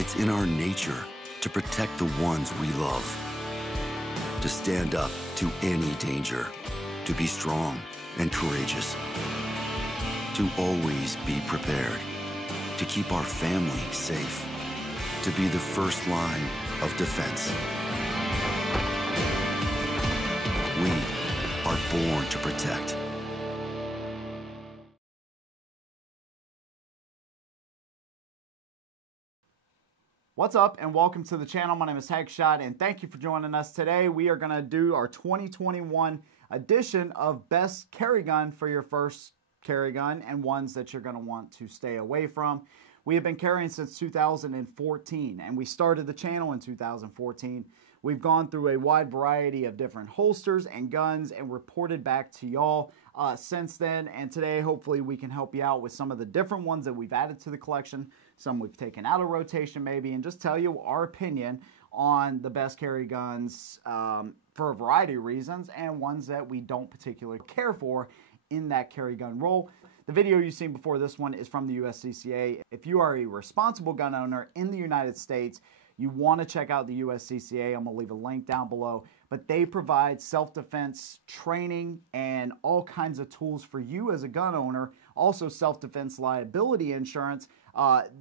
It's in our nature to protect the ones we love, to stand up to any danger, to be strong and courageous, to always be prepared, to keep our family safe, to be the first line of defense. We are born to protect. What's up and welcome to the channel. My name is Headshot and thank you for joining us today. We are going to do our 2021 edition of best carry gun for your first carry gun and ones that you're going to want to stay away from. We have been carrying since 2014 and we started the channel in 2014. We've gone through a wide variety of different holsters and guns and reported back to y'all since then. And today, hopefully, we can help you out with some of the different ones that we've added to the collection, some we've taken out of rotation maybe, and just tell you our opinion on the best carry guns for a variety of reasons and ones that we don't particularly care for in that carry gun role. The video you've seen before this one is from the USCCA. If you are a responsible gun owner in the United States, you want to check out the USCCA. I'm going to leave a link down below. But they provide self-defense training and all kinds of tools for you as a gun owner. Also self-defense liability insurance.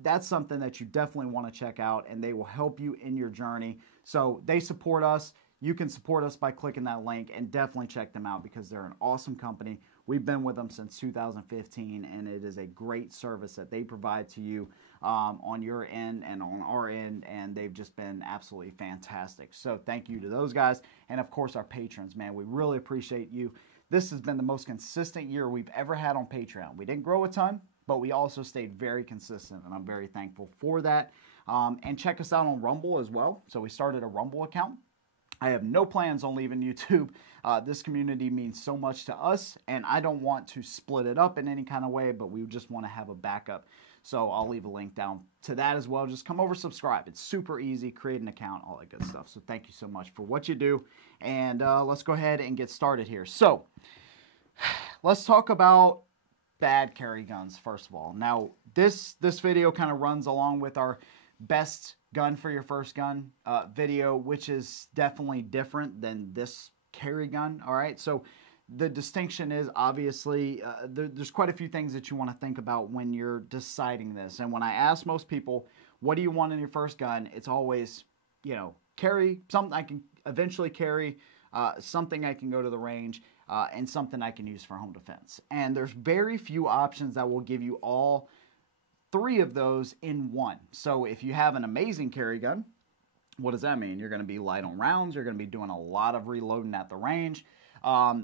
That's something that you definitely want to check out, and they will help you in your journey. So they support us. You can support us by clicking that link and definitely check them out because they're an awesome company. We've been with them since 2015, and it is a great service that they provide to you on your end and on our end, and they've just been absolutely fantastic. So thank you to those guys, and of course our patrons, man. We really appreciate you. This has been the most consistent year we've ever had on Patreon. We didn't grow a ton, but we also stayed very consistent, and I'm very thankful for that. And check us out on Rumble as well. So we started a Rumble account. I have no plans on leaving YouTube. This community means so much to us, and I don't want to split it up in any kind of way, but we just want to have a backup. So I'll leave a link down to that as well. Just come over, subscribe. It's super easy. Create an account, all that good stuff. So thank you so much for what you do. And let's go ahead and get started here. So let's talk about bad carry guns, first of all. Now, this video kind of runs along with our best gun for your first gun video, which is definitely different than this carry gun. All right, so the distinction is obviously there's quite a few things that you want to think about when you're deciding this. And when I ask most people, what do you want in your first gun, it's always, you know, carry something I can eventually carry, something I can go to the range, and something I can use for home defense. And there's very few options that will give you all three of those in one. So if you have an amazing carry gun, what does that mean? You're going to be light on rounds. You're going to be doing a lot of reloading at the range.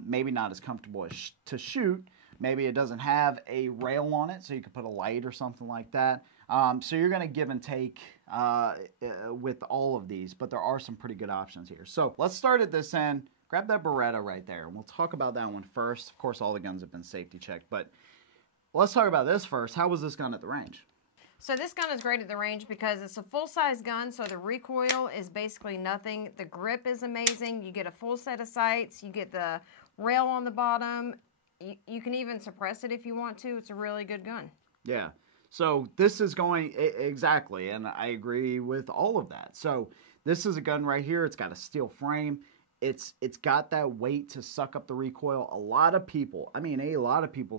Maybe not as comfortable as to shoot. Maybe it doesn't have a rail on it, so you could put a light or something like that. So you're going to give and take with all of these, but there are some pretty good options here. So let's start at this end. Grab that Beretta right there, and we'll talk about that one first. Of course, all the guns have been safety checked, but let's talk about this first. How was this gun at the range? So this gun is great at the range because it's a full-size gun, so the recoil is basically nothing. The grip is amazing. You get a full set of sights. You get the rail on the bottom. You can even suppress it if you want to. It's a really good gun. Yeah. So this is going exactly, and I agree with all of that. So this is a gun right here. It's got a steel frame. It's got that weight to suck up the recoil. A lot of people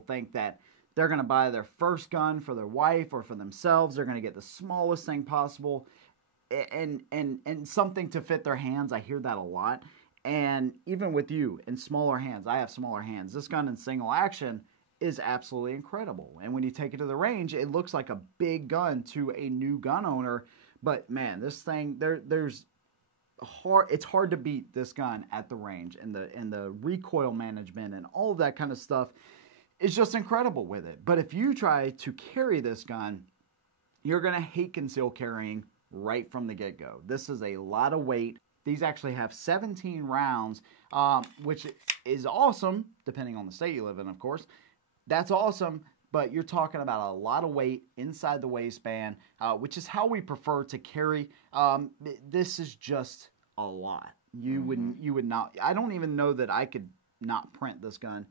think that they're going to buy their first gun for their wife or for themselves. They're going to get the smallest thing possible and something to fit their hands. I hear that a lot. And even with you in smaller hands, I have smaller hands. This gun in single action is absolutely incredible. And when you take it to the range, it looks like a big gun to a new gun owner. But man, this thing, it's hard to beat this gun at the range, and the recoil management and all of that kind of stuff. It's just incredible with it. But if you try to carry this gun, you're going to hate concealed carrying right from the get-go. This is a lot of weight. These actually have 17 rounds, which is awesome, depending on the state you live in, of course. That's awesome, but you're talking about a lot of weight inside the waistband, which is how we prefer to carry. This is just a lot. You would not, I don't even know that I could not print this gun.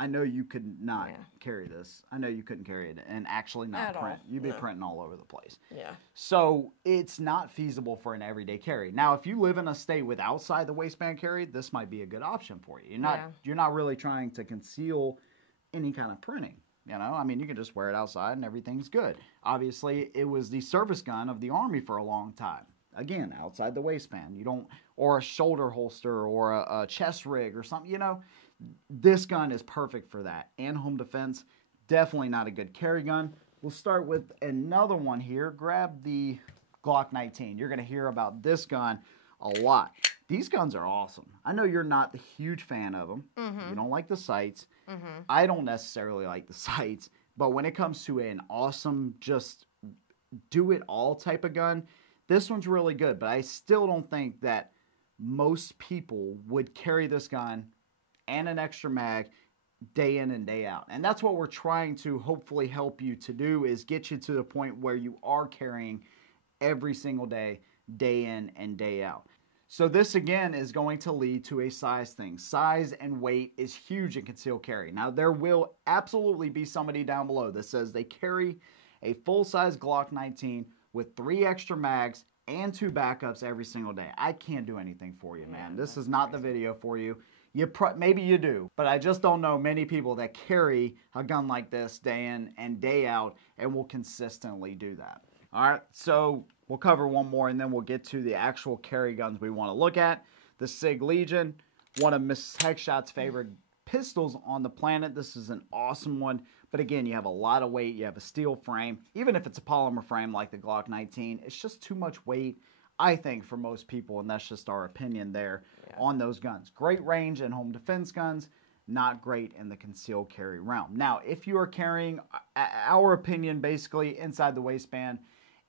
I know you could not carry this. I know you couldn't carry it and actually not print. You'd be printing all over the place. Yeah. So it's not feasible for an everyday carry. Now, if you live in a state with outside the waistband carry, this might be a good option for you. You're not really trying to conceal any kind of printing. You know, I mean, you can just wear it outside and everything's good. Obviously, it was the service gun of the Army for a long time. Again, outside the waistband. You don't, or a shoulder holster or a chest rig or something, you know. This gun is perfect for that. And home defense, definitely not a good carry gun. We'll start with another one here. Grab the Glock 19. You're going to hear about this gun a lot. These guns are awesome. I know you're not the huge fan of them. You don't like the sights. I don't necessarily like the sights. But when it comes to an awesome, just do-it-all type of gun, this one's really good. But I still don't think that most people would carry this gun and an extra mag day in and day out. And that's what we're trying to hopefully help you to do, is get you to the point where you are carrying every single day, day in and day out. So this again is going to lead to a size thing. Size and weight is huge in concealed carry. Now there will absolutely be somebody down below that says they carry a full-size Glock 19 with 3 extra mags and 2 backups every single day. I can't do anything for you, man. This is not the video for you. Maybe you do, but I just don't know many people that carry a gun like this day in and day out and will consistently do that. All right, so we'll cover one more and then we'll get to the actual carry guns we want to look at. The SIG Legion, one of Miss Headshot's favorite pistols on the planet. This is an awesome one, but again, you have a lot of weight. You have a steel frame. Even if it's a polymer frame like the Glock 19, it's just too much weight, I think, for most people, and that's just our opinion there on those guns. Great range in home defense guns, not great in the concealed carry realm. Now, if you are carrying, our opinion basically inside the waistband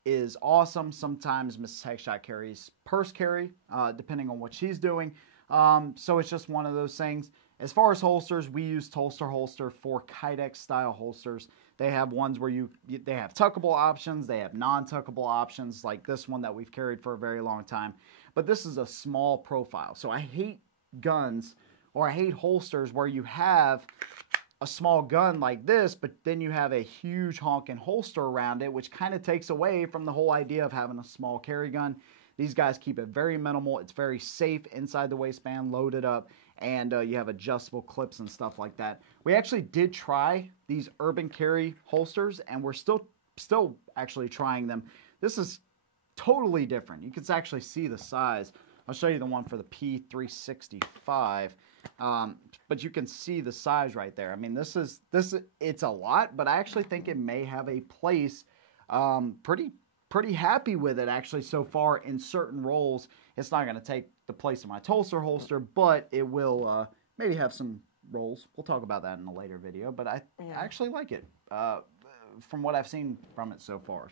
is awesome. Sometimes Mrs. Headshot carries purse carry, depending on what she's doing. So it's just one of those things. As far as holsters, we use Tolster Holster for Kydex style holsters. They have ones where they have tuckable options, they have non-tuckable options, like this one that we've carried for a very long time. But this is a small profile. So I hate guns, or I hate holsters where you have a small gun like this, but then you have a huge honking holster around it, which kind of takes away from the whole idea of having a small carry gun. These guys keep it very minimal. It's very safe inside the waistband, loaded up, and you have adjustable clips and stuff like that. We actually did try these urban carry holsters, and we're still actually trying them. This is totally different. You can actually see the size. I'll show you the one for the P365, but you can see the size right there. I mean, it's a lot, but I actually think it may have a place. Pretty happy with it actually so far in certain roles. It's not going to take the place of my Tolster holster, but it will maybe have some roles. We'll talk about that in a later video, but I actually like it from what I've seen from it so far.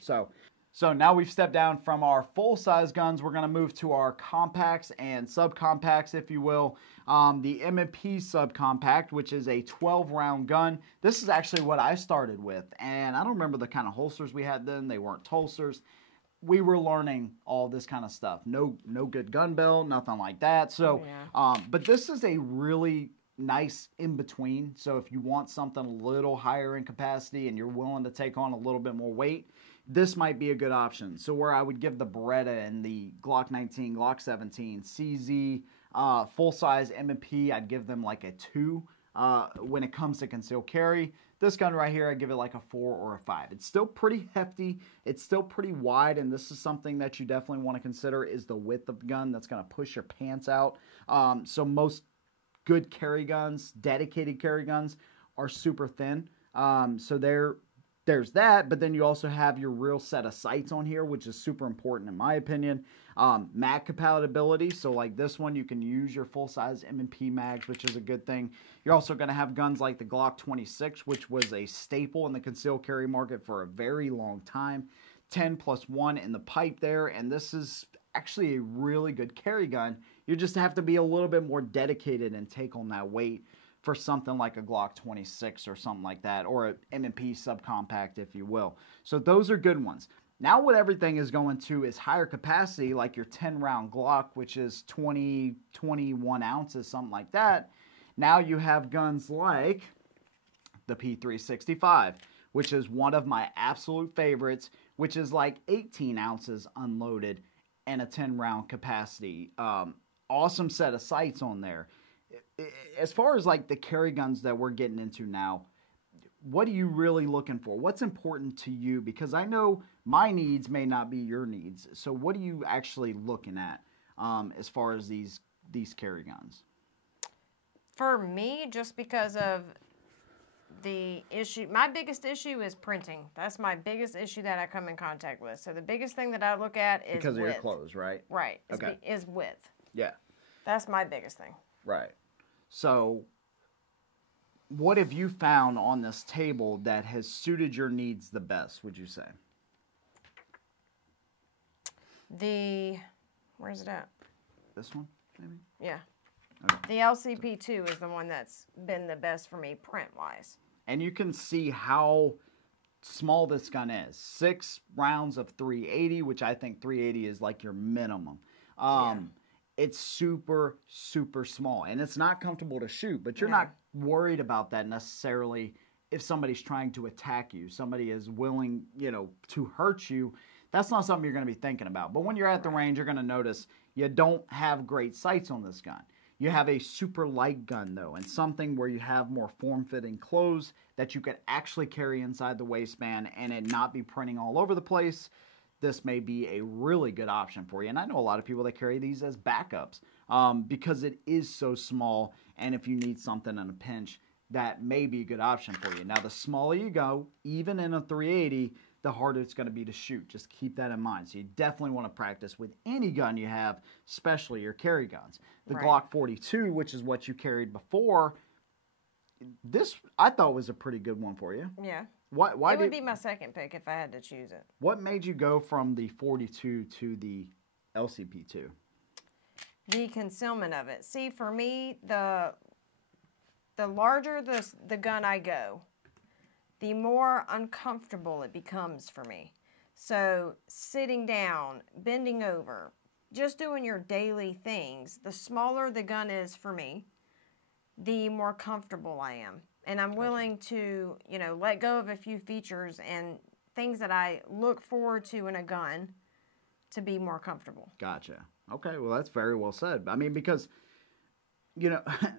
So now we've stepped down from our full-size guns. We're going to move to our compacts and subcompacts, if you will. The M&P subcompact, which is a 12-round gun. This is actually what I started with, and I don't remember the kind of holsters we had then. They weren't holsters. We were learning all this kind of stuff. No good gun belt, nothing like that. So, but this is a really nice in-between. So if you want something a little higher in capacity and you're willing to take on a little bit more weight, this might be a good option. So where I would give the Beretta and the Glock 19, Glock 17, CZ, full-size M&P, I'd give them like a 2 when it comes to concealed carry. This gun right here, I'd give it like a 4 or a 5. It's still pretty hefty. It's still pretty wide, and this is something that you definitely want to consider is the width of the gun. That's going to push your pants out. So most good carry guns, dedicated carry guns, are super thin. So there's that, but then you also have your real set of sights on here, which is super important in my opinion. Mag compatibility, so like this one, you can use your full-size M&P mags, which is a good thing. You're also going to have guns like the Glock 26, which was a staple in the concealed carry market for a very long time. 10+1 in the pipe there, and this is actually a really good carry gun. You just have to be a little bit more dedicated and take on that weight for something like a Glock 26 or something like that, or an M&P subcompact, if you will. So those are good ones. Now what everything is going to is higher capacity, like your 10-round Glock, which is 20, 21 ounces, something like that. Now you have guns like the P365, which is one of my absolute favorites, which is like 18 ounces unloaded and a 10-round capacity. Awesome set of sights on there. As far as like the carry guns that we're getting into now, what are you really looking for? What's important to you? Because I know my needs may not be your needs. So what are you actually looking at as far as these carry guns? For me, just because of the issue, my biggest issue is printing. That's my biggest issue that I come in contact with. So the biggest thing that I look at is because width. of your clothes, right? Right. Okay. Is width. Yeah. That's my biggest thing. Right. So what have you found on this table that has suited your needs the best, would you say? Where's it at? This one, maybe? Yeah. Okay. The LCP2 is the one that's been the best for me print-wise. And you can see how small this gun is. 6 rounds of 380, which I think 380 is like your minimum. It's super, super small. And it's not comfortable to shoot, but you're not worried about that necessarily if somebody's trying to attack you. Somebody is willing, to hurt you. That's not something you're going to be thinking about. But when you're at the range, you're going to notice you don't have great sights on this gun. You have a super light gun, though, and something where you have more form-fitting clothes that you could actually carry inside the waistband and it not be printing all over the place. This may be a really good option for you. And I know a lot of people that carry these as backups because it is so small, and if you need something in a pinch, that may be a good option for you. Now, the smaller you go, even in a 380, the harder it's going to be to shoot. Just keep that in mind. So you definitely want to practice with any gun you have, especially your carry guns. The Glock 42, which is what you carried before, this I thought was a pretty good one for you. Yeah. Why it would be my second pick if I had to choose it. What made you go from the 42 to the LCP2? The concealment of it. See, for me, the larger the gun I go, the more uncomfortable it becomes for me. So sitting down, bending over, just doing your daily things, the smaller the gun is for me, the more comfortable I am. And I'm willing to, let go of a few features and things that I look forward to in a gun to be more comfortable. Gotcha. Okay, well, that's very well said. I mean, because,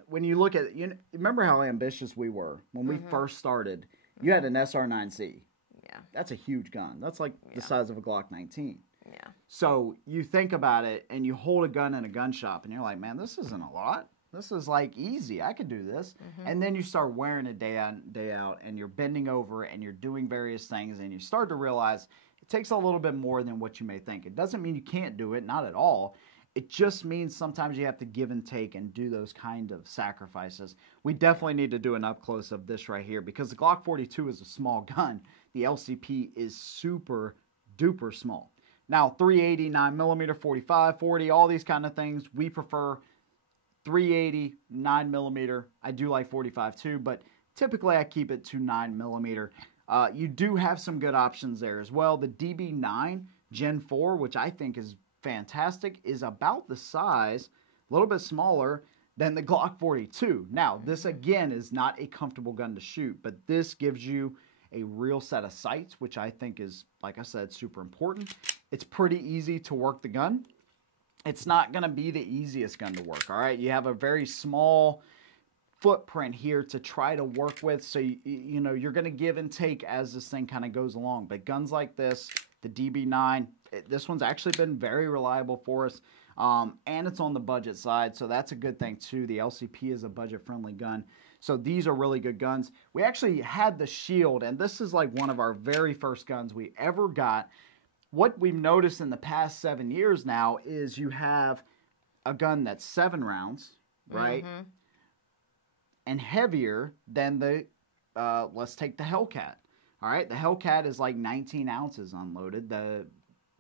when you look at it, remember how ambitious we were when we first started. You had an SR9C. Yeah. That's a huge gun. That's like the size of a Glock 19. Yeah. So you think about it, and you hold a gun in a gun shop, and you're like, man, this isn't a lot. This is like easy. I could do this. And then you start wearing it day out, day out, and you're bending over, and you're doing various things, and you start to realize it takes a little bit more than what you may think. It doesn't mean you can't do it, not at all. It just means sometimes you have to give and take and do those kind of sacrifices. We definitely need to do an up-close of this right here because the Glock 42 is a small gun. The LCP is super duper small. Now, 380, 9mm, 45, 40, all these kind of things, we prefer 380, 9mm. I do like 45 too, but typically I keep it to 9mm. You do have some good options there as well. The DB9 Gen 4, which I think is fantastic, is about the size, a little bit smaller than the Glock 42. Now, this again is not a comfortable gun to shoot, but this gives you a real set of sights, which I think is, like I said, super important. It's pretty easy to work the gun. It's not going to be the easiest gun to work, all right? You have a very small footprint here to try to work with, so you're going to give and take as this thing kind of goes along. But guns like this, the DB9, this one's actually been very reliable for us, and it's on the budget side, so that's a good thing too. The LCP is a budget-friendly gun, so these are really good guns. We actually had the Shield, and this is like one of our very first guns we ever got. What we've noticed in the past 7 years now is you have a gun that's 7 rounds, right? And heavier than the, let's take the Hellcat. All right, the Hellcat is like 19 ounces unloaded. The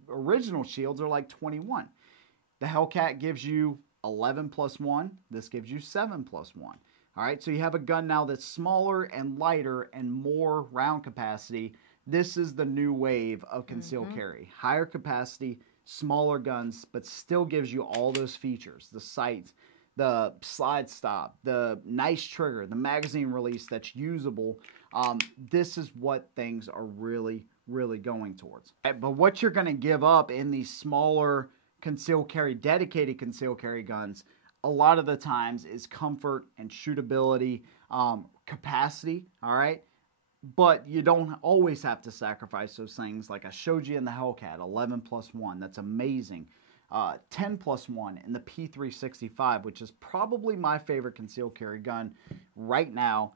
original Shields are like 21. The Hellcat gives you 11 plus 1. This gives you 7 plus 1. All right, so you have a gun now that's smaller and lighter and more round capacity. This is the new wave of concealed carry. Higher capacity, smaller guns, but still gives you all those features. The sights, the slide stop, the nice trigger, the magazine release that's usable. This is what things are really going towards. Right, but what you're going to give up in these smaller concealed carry, dedicated concealed carry guns, a lot of the times is comfort and shootability, capacity, all right? But you don't always have to sacrifice those things. Like I showed you in the Hellcat, 11+1, that's amazing. 10+1 in the P365, which is probably my favorite concealed carry gun right now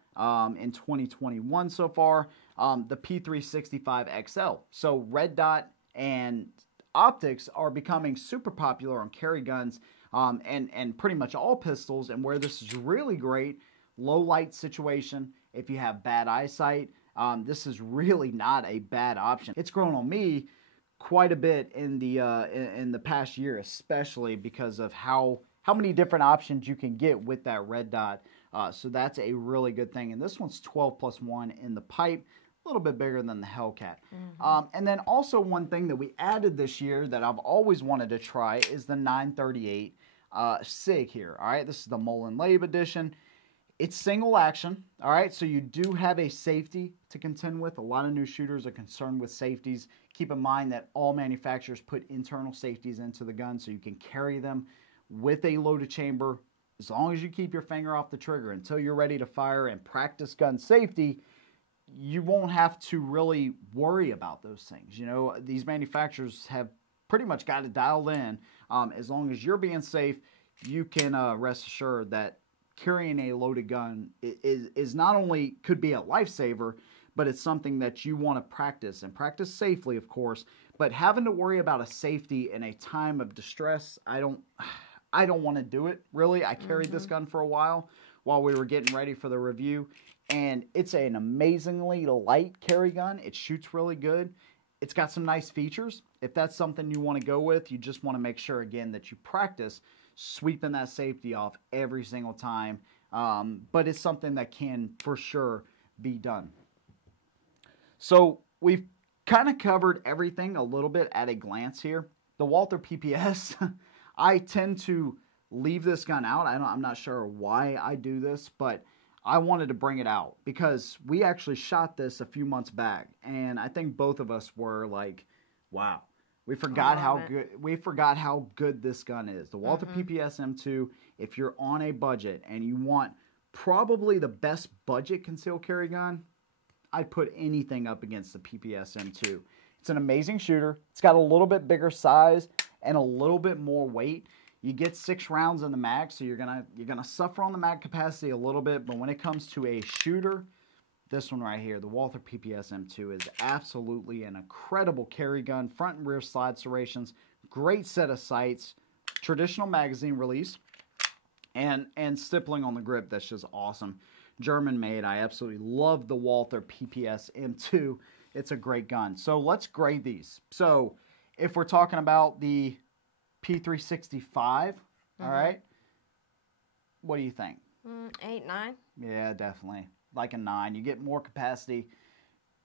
in 2021 so far, the P365 XL. So red dot and optics are becoming super popular on carry guns and pretty much all pistols. And where this is really great, low light situation, if you have bad eyesight, this is really not a bad option. It's grown on me quite a bit in the past year, especially because of how many different options you can get with that red dot. So that's a really good thing. And this one's 12+1 in the pipe, a little bit bigger than the Hellcat. And then also one thing that we added this year that I've always wanted to try is the 938 SIG here. All right, this is the Mullen Labe edition. It's single action, all right, so you do have a safety to contend with. A lot of new shooters are concerned with safeties. Keep in mind that all manufacturers put internal safeties into the gun so you can carry them with a loaded chamber. As long as you keep your finger off the trigger until you're ready to fire and practice gun safety, you won't have to really worry about those things. You know, these manufacturers have pretty much got it dialed in. As long as you're being safe, you can rest assured that carrying a loaded gun is not only could be a lifesaver, but it's something that you want to practice and practice safely, of course. But having to worry about a safety in a time of distress, I don't want to do it, really. I carried this gun for a while we were getting ready for the review, and it's an amazingly light carry gun. It shoots really good. It's got some nice features. If that's something you want to go with, you just want to make sure, again, that you practice sweeping that safety off every single time. But it's something that can, for sure, be done. So we've kind of covered everything a little bit at a glance here. The Walther PPS, I tend to leave this gun out. I'm not sure why I do this, but I wanted to bring it out because we actually shot this a few months back, and I think both of us were like, wow. We forgot how good this gun is. The Walther PPS M2, if you're on a budget and you want probably the best budget concealed carry gun, I'd put anything up against the PPS M2. It's an amazing shooter. It's got a little bit bigger size and a little bit more weight. You get 6 rounds in the mag, so you're gonna suffer on the mag capacity a little bit, but when it comes to a shooter, this one right here, the Walther PPS M2, is absolutely an incredible carry gun. Front and rear slide serrations, great set of sights, traditional magazine release, and stippling on the grip. That's just awesome. German made. I absolutely love the Walther PPS M2. It's a great gun. So let's grade these. So if we're talking about the P365, all right, what do you think? 8, 9. Yeah, definitely. Like a 9. You get more capacity.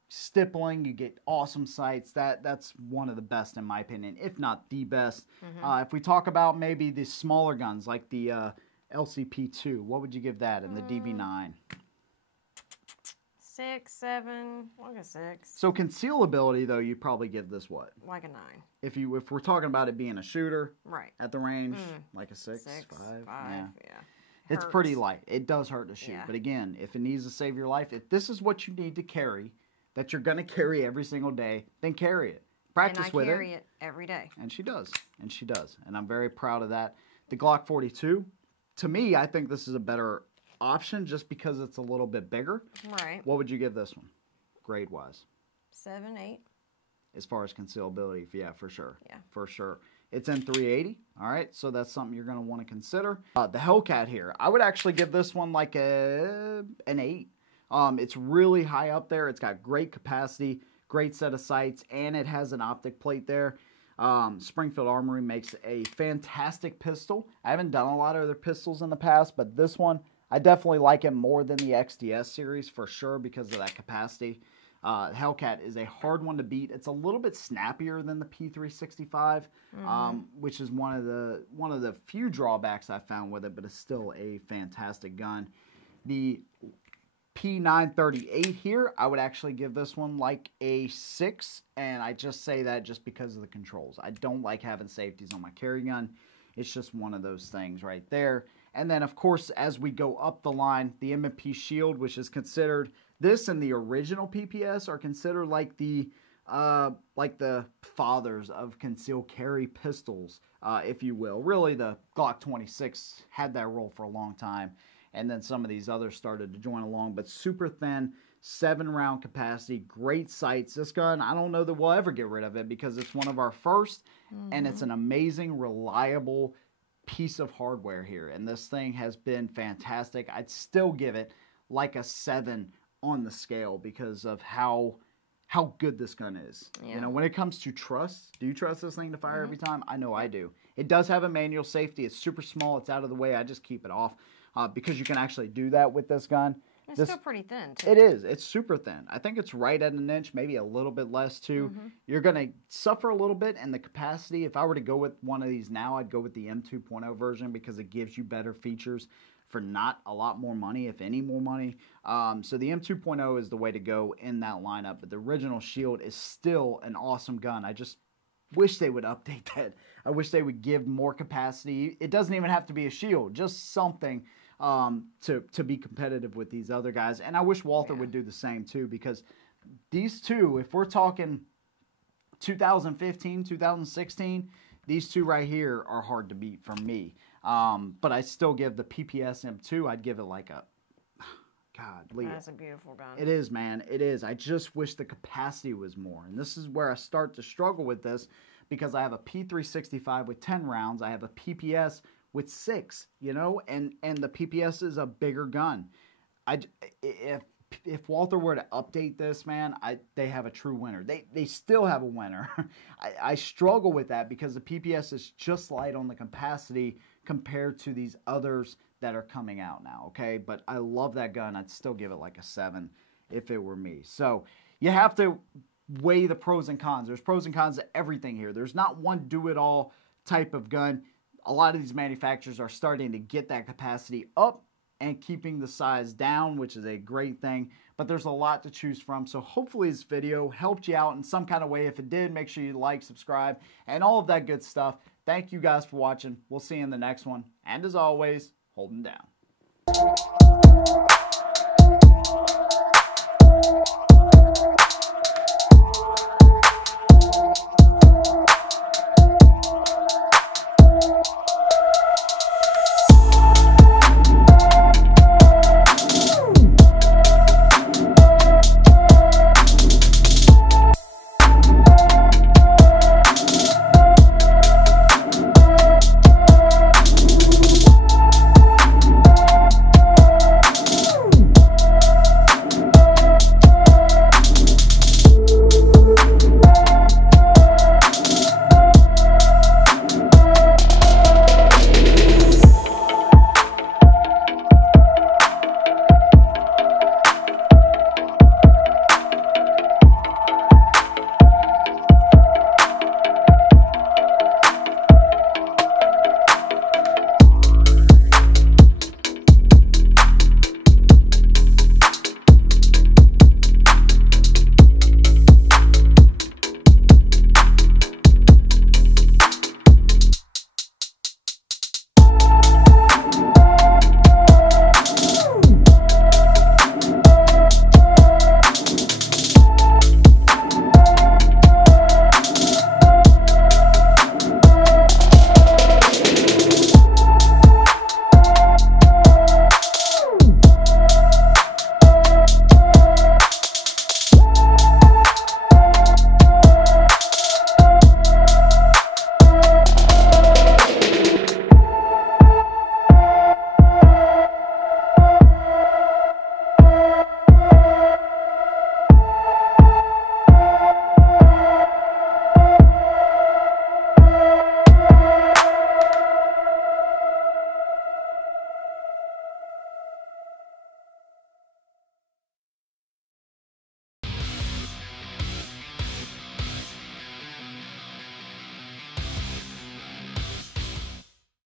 Stippling, you get awesome sights. That's one of the best in my opinion, if not the best. If we talk about maybe the smaller guns like the LCP2, what would you give that in the DB9? 6, 7, like a 6. So concealability though, you probably give this what? Like a 9. If we're talking about it being a shooter, right, at the range, like a 6, 5. Yeah. It's pretty light. It does hurt to shoot. Yeah. But again, if it needs to save your life, if this is what you need to carry, that you're going to carry every single day, then carry it. Practice with it. And I carry it every day. And she does. And she does. And I'm very proud of that. The Glock 42, to me, I think this is a better option just because it's a little bit bigger. Right. What would you give this one, grade-wise? 7, 8. As far as concealability, yeah, for sure. Yeah. For sure. It's in 380, all right? So that's something you're going to want to consider. The Hellcat here, I would actually give this one like an 8. It's really high up there. It's got great capacity, great set of sights, and it has an optic plate there. Springfield Armory makes a fantastic pistol. I haven't done a lot of other pistols in the past, but this one, I definitely like it more than the XDS series for sure because of that capacity. Hellcat is a hard one to beat. It's a little bit snappier than the P365, which is one of the few drawbacks I found with it, but it's still a fantastic gun. The P938 here, I would actually give this one like a 6, and I just say that just because of the controls. I don't like having safeties on my carry gun. It's just one of those things right there. And then, of course, as we go up the line, the M&P Shield, which is considered, this and the original PPS are considered like the fathers of concealed carry pistols, if you will. Really, the Glock 26 had that role for a long time, and then some of these others started to join along. But super thin, 7-round capacity, great sights. This gun, I don't know that we'll ever get rid of it because it's one of our first, and it's an amazing, reliable piece of hardware here. And this thing has been fantastic. I'd still give it like a 7 on the scale because of how good this gun is. Yeah. You know, when it comes to trust, do you trust this thing to fire every time? I know I do. It does have a manual safety. It's super small. It's out of the way. I just keep it off because you can actually do that with this gun. It's still pretty thin, too. It is. It's super thin. I think it's right at an inch, maybe a little bit less, too. You're going to suffer a little bit in the capacity. If I were to go with one of these now, I'd go with the M2.0 version because it gives you better features for not a lot more money, if any more money. So the M2.0 is the way to go in that lineup. But the original Shield is still an awesome gun. I just wish they would update that. I wish they would give more capacity. It doesn't even have to be a Shield, just something to be competitive with these other guys. And I wish Walther would do the same too, because these two, if we're talking 2015, 2016, these two right here are hard to beat for me. But I still give the PPS M2, I'd give it like a, God, Leah. That's a beautiful gun. It is, man. It is. I just wish the capacity was more. And this is where I start to struggle with this because I have a P365 with 10 rounds. I have a PPS with 6, you know, and the PPS is a bigger gun. If Walther were to update this, man, they have a true winner. They still have a winner. I struggle with that because the PPS is just light on the capacity compared to these others that are coming out now, okay? But I love that gun. I'd still give it like a 7 if it were me. So you have to weigh the pros and cons. There's pros and cons to everything here. There's not one do-it-all type of gun. A lot of these manufacturers are starting to get that capacity up and keeping the size down, which is a great thing. But there's a lot to choose from. So hopefully this video helped you out in some kind of way. If it did, make sure you like, subscribe, and all of that good stuff. Thank you guys for watching. We'll see you in the next one. And as always, hold them down.